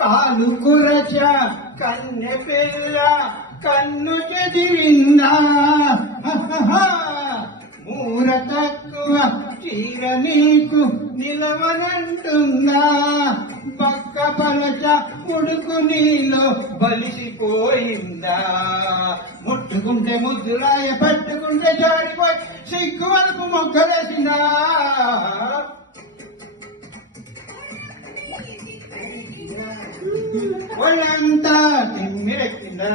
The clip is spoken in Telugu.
కాలు కురచ కన్నె పిల్ల కన్ను చెదిరిందా మూర తక్కువ చీర నీకు నిలవనంటుందా పక్క పలచ ఉడుకు నీలో బలిసిపోయిందా ముట్టుకుంటే ముద్దులాయ పట్టుకుంటే జారిపోయి సిగ్గు వరకు మొక్కలేసిందా ఒళ్ళంతా తిమ్మిరెక్కిందా